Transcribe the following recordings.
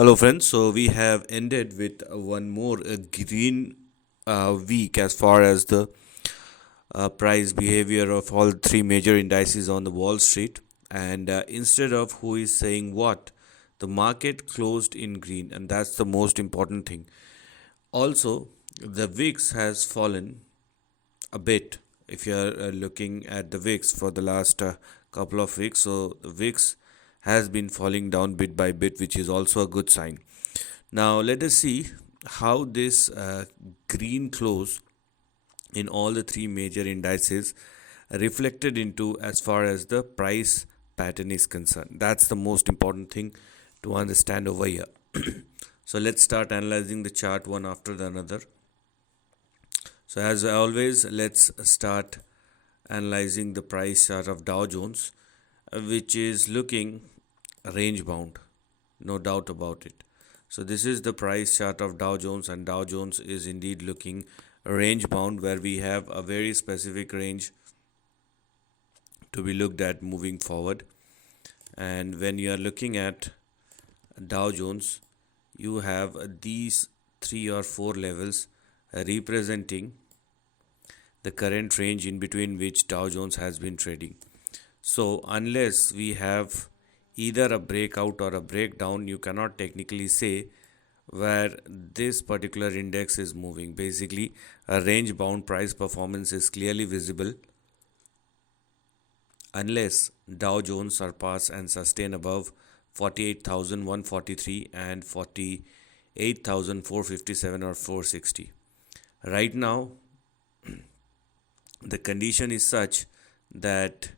Hello, friends. So we have ended with one more green week as far as the price behavior of all three major indices on the Wall Street. And instead of who is saying what, the market closed in green, and that's the most important thing. Also, the VIX has fallen a bit. If you are looking at the VIX for the last couple of weeks, so the VIX has been falling down bit by bit, which is also a good sign. Now, let us see how this green close in all the three major indices reflected into as far as the price pattern is concerned. That's the most important thing to understand over here. So, let's start analyzing the chart one after the another. So, as always, let's start analyzing the price chart of Dow Jones, which is looking range bound, no doubt about it. So this is the price chart of Dow Jones, and Dow Jones is indeed looking range bound, where we have a very specific range to be looked at moving forward. And when you are looking at Dow Jones, you have these three or four levels representing the current range in between which Dow Jones has been trading. So unless we have either a breakout or a breakdown, you cannot technically say where this particular index is moving. Basically, a range bound price performance is clearly visible unless Dow Jones surpass and sustain above 48,143 and 48,457 or 460. Right now, the condition is such that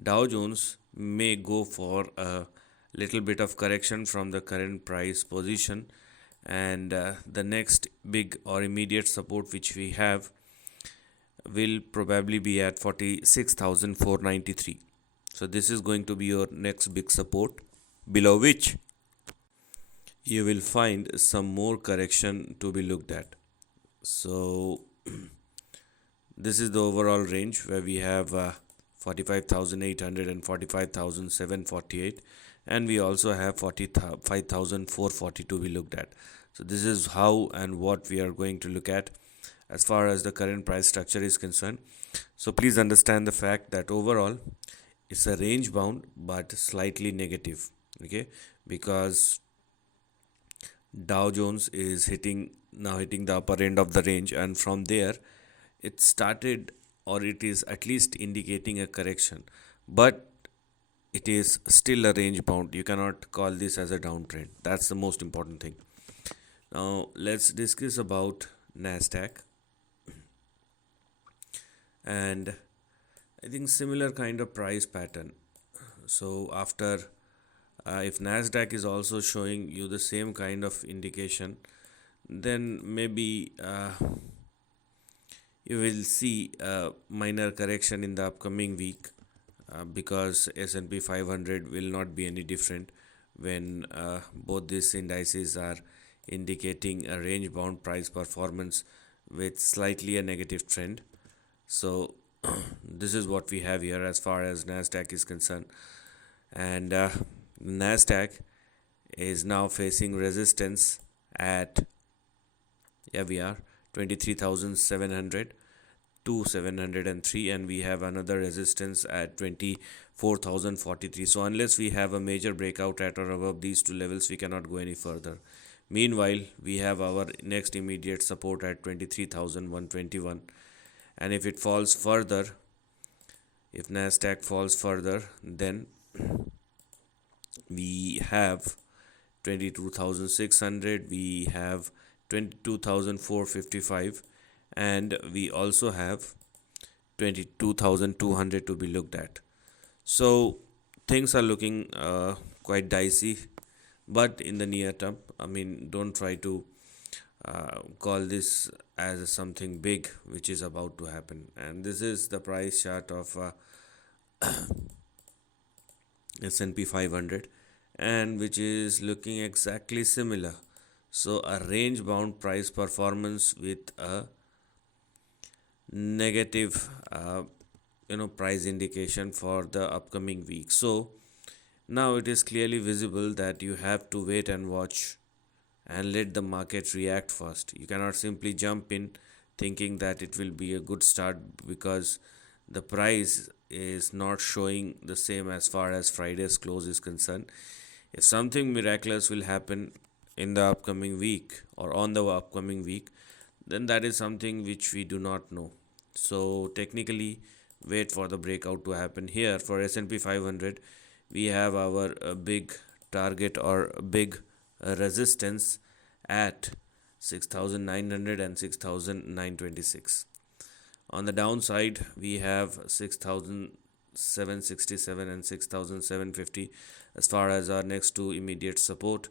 Dow Jones may go for a little bit of correction from the current price position, and the next big or immediate support which we have will probably be at 46,493. So this is going to be your next big support, below which you will find some more correction to be looked at. So this is the overall range where we have 45,800 and 45,748, and we also have 45,440 to be looked at. So this is how and what we are going to look at as far as the current price structure is concerned. So please understand the fact that overall it's a range bound but slightly negative, okay, because Dow Jones is hitting the upper end of the range, and from there it started, or it is at least indicating a correction, but it is still a range bound. You cannot call this as a downtrend. That's the most important thing. Now let's discuss about Nasdaq, and I think similar kind of price pattern. So after if Nasdaq is also showing you the same kind of indication, then maybe you will see a minor correction in the upcoming week, because S&P 500 will not be any different when both these indices are indicating a range bound price performance with slightly a negative trend. So this is what we have here as far as Nasdaq is concerned, and Nasdaq is now facing resistance at, yeah, we are 23,700 to 703, and we have another resistance at 24,043. So unless we have a major breakout at or above these two levels, we cannot go any further. Meanwhile, we have our next immediate support at 23,121, and if it falls further, if Nasdaq falls further, then we have 22,600, we have 22,455, and we also have 22,200 to be looked at. So things are looking quite dicey, but in the near term, I mean, don't try to call this as something big which is about to happen. And this is the price chart of S&P 500, and which is looking exactly similar. So a range bound price performance with a negative price indication for the upcoming week. So Now it is clearly visible that you have to wait and watch and let the market react first. You cannot simply jump in thinking that it will be a good start, because the price is not showing the same as far as Friday's close is concerned. If something miraculous will happen in the upcoming week or on the upcoming week, then that is something which we do not know. So technically, wait for the breakout to happen. Here for S&P 500, we have our big target or big resistance at 6,900 and 6,926. On the downside, we have 6,767 and 6,750 as far as our next two immediate support,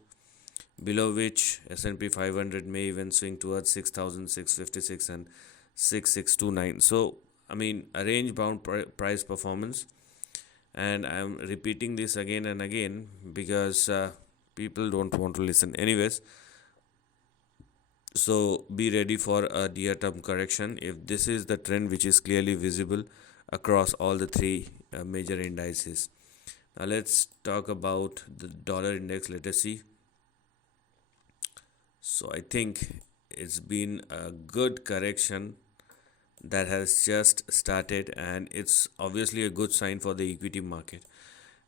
below which S&P 500 may even swing towards 6,656 and 6,629. So, I mean, a range bound price performance, and I'm repeating this again and again because people don't want to listen. Anyways, so be ready for a near term correction if this is the trend which is clearly visible across all the three major indices. Now let's talk about the dollar index. Let us see. So I think it's been a good correction that has just started, and it's obviously a good sign for the equity market.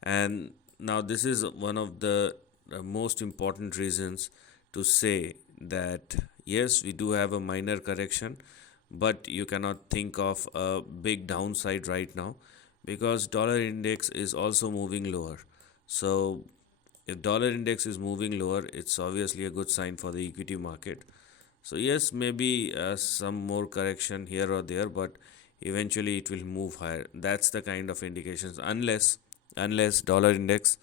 And now this is one of the most important reasons to say that yes, we do have a minor correction, but you cannot think of a big downside right now, because dollar index is also moving lower. So if dollar index is moving lower, it's obviously a good sign for the equity market. So yes, maybe some more correction here or there, but eventually it will move higher. That's the kind of indications, unless dollar index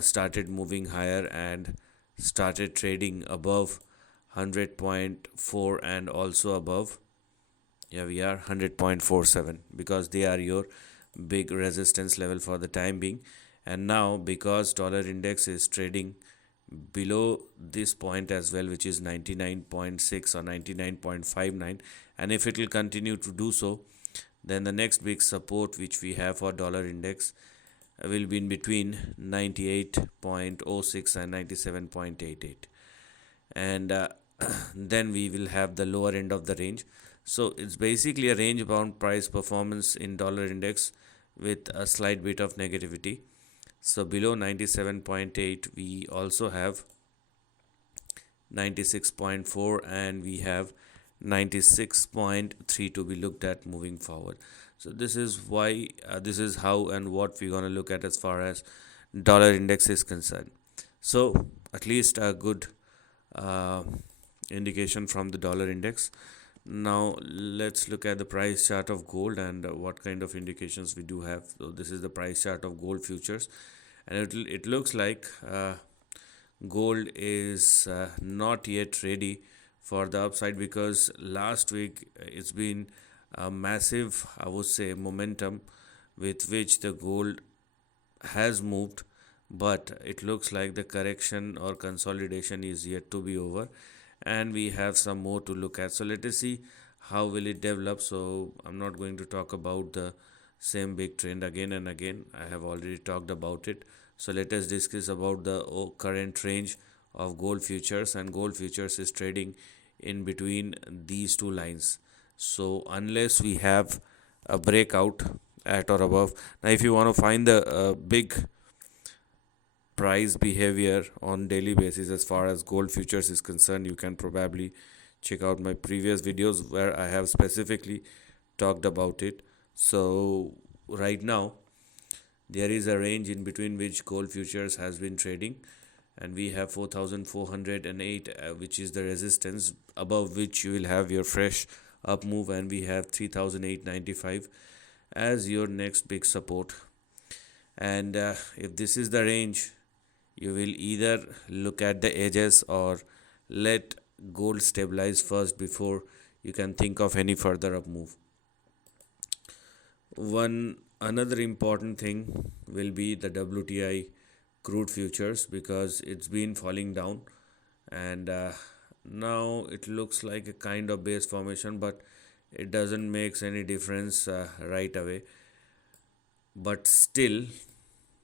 started moving higher and started trading above 100.4 and also above, yeah, we are 100.47, because they are your big resistance level for the time being. And now because dollar index is trading below this point as well, which is 99.6 or 99.59, and if it will continue to do so, then the next big support which we have for dollar index will be in between 98.06 and 97.88, and then we will have the lower end of the range. So it's basically a range bound price performance in dollar index with a slight bit of negativity. So below 97.8 we also have 96.4 and we have 96.3 to be looked at moving forward. So this is why this is how and what we're going to look at as far as dollar index is concerned. So at least a good uh, indication from the dollar index. Now let's look at the price chart of gold and what kind of indications we do have. So this is the price chart of gold futures, and it looks like gold is not yet ready for the upside, because last week it's been a massive, I would say, momentum with which the gold has moved, but it looks like the correction or consolidation is yet to be over, and we have some more to look at. So let us see how will it develop. So I'm not going to talk about the same big trend again and again. I have already talked about it. So let us discuss about the current range of gold futures, and gold futures is trading in between these two lines. So unless we have a breakout at or above, now if you want to find the big price behavior on daily basis as far as gold futures is concerned, you can probably check out my previous videos where I have specifically talked about it. So right now there is a range in between which gold futures has been trading, and we have 4,408 which is the resistance, above which you will have your fresh up move, and we have 3,895 as your next big support. And if this is the range, you will either look at the edges or let gold stabilize first before you can think of any further up move. One another important thing will be the WTI crude futures, because it's been falling down, and now it looks like a kind of base formation, but it doesn't make any difference right away. But still,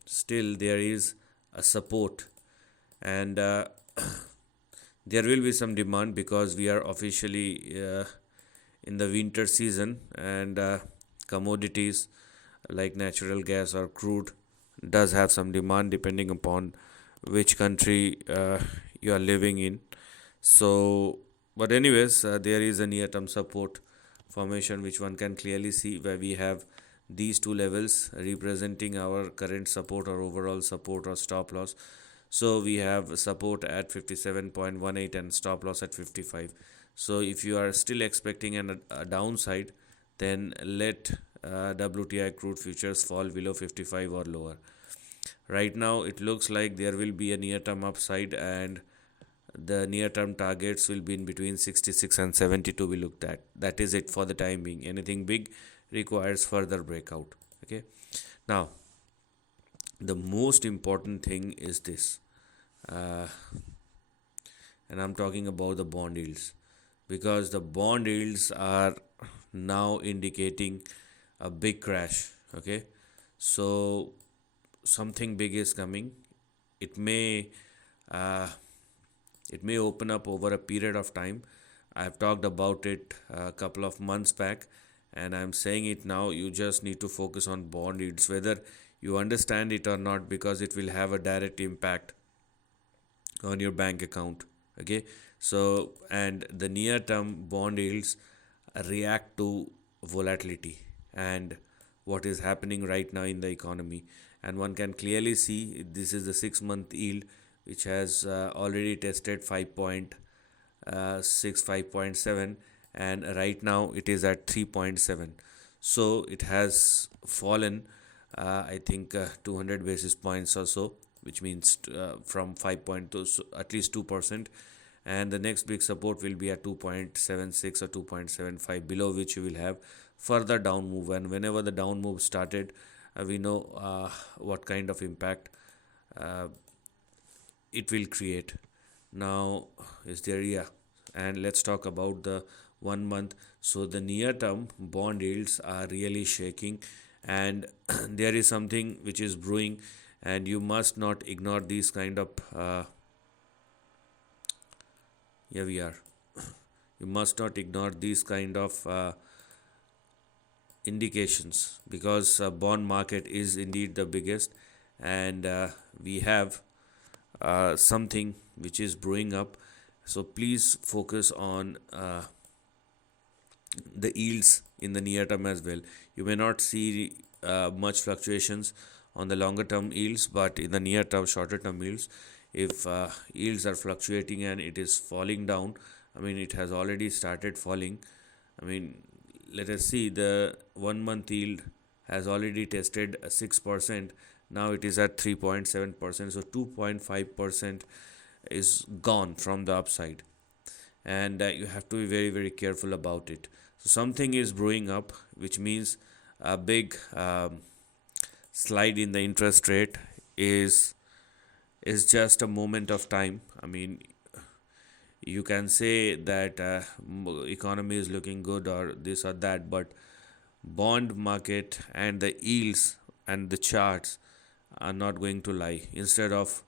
still there is a support, and there will be some demand because we are officially in the winter season, and commodities like natural gas or crude does have some demand depending upon which country you are living in. So, but anyways, there is a near-term support formation which one can clearly see, where we have these two levels representing our current support or overall support or stop loss. So we have support at 57.18 and stop loss at 55. So if you are still expecting a downside, then let WTI crude futures fall below 55 or lower. Right now, it looks like there will be a near term upside, and the near term targets will be in between 66 and 70 to be looked at. That is it for the time being. Anything big requires further breakout. Okay. Now, the most important thing is this, uh, and I'm talking about the bond yields, because the bond yields are now indicating a big crash. Okay. So, something big is coming. It may uh, it may open up over a period of time. I've talked about it a couple of months back, and I'm saying it now. You just need to focus on bond yields, whether you understand it or not, because it will have a direct impact on your bank account. Okay, so and the near term bond yields react to volatility and what is happening right now in the economy, and one can clearly see this is the 6 month yield which has already tested 5.6, 5.7, and right now it is at 3.7. So it has fallen, I think 200 basis points or so, which means from 5.2, so at least 2%. And the next big support will be at 2.76 or 2.75, below which you will have further down move. And whenever the down move started, we know what kind of impact uh, it will create. Now, is there, yeah, and let's talk about the 1 month. So the near term bond yields are really shaking, and there is something which is brewing, and you must not ignore these kind of here we are. You must not ignore these kind of indications, because bond market is indeed the biggest, and we have something which is brewing up. So please focus on the yields in the near term as well. You may not see much fluctuations on the longer term yields, but in the near term, shorter term yields, if yields are fluctuating and it is falling down, I mean, it has already started falling. I mean, let us see, the 1 month yield has already tested 6%. Now it is at 3.7%. So 2.5% is gone from the upside, and you have to be very, very careful about it. So something is brewing up, which means a big slide in the interest rate is just a moment of time. I mean, you can say that economy is looking good or this or that, but bond market and the yields and the charts are not going to lie instead of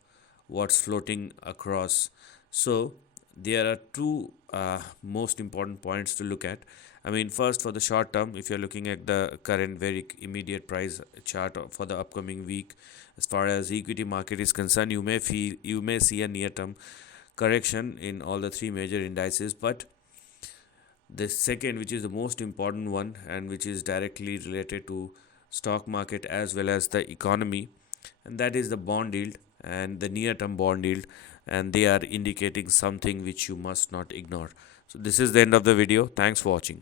what's floating across. So there are two most important points to look at. I mean, first, for the short term, if you're looking at the current very immediate price chart for the upcoming week, as far as equity market is concerned, you may see a near term correction in all the three major indices. But the second, which is the most important one and which is directly related to stock market as well as the economy, and that is the bond yield and the near term bond yield, and they are indicating something which you must not ignore. So this is the end of the video. Thanks for watching.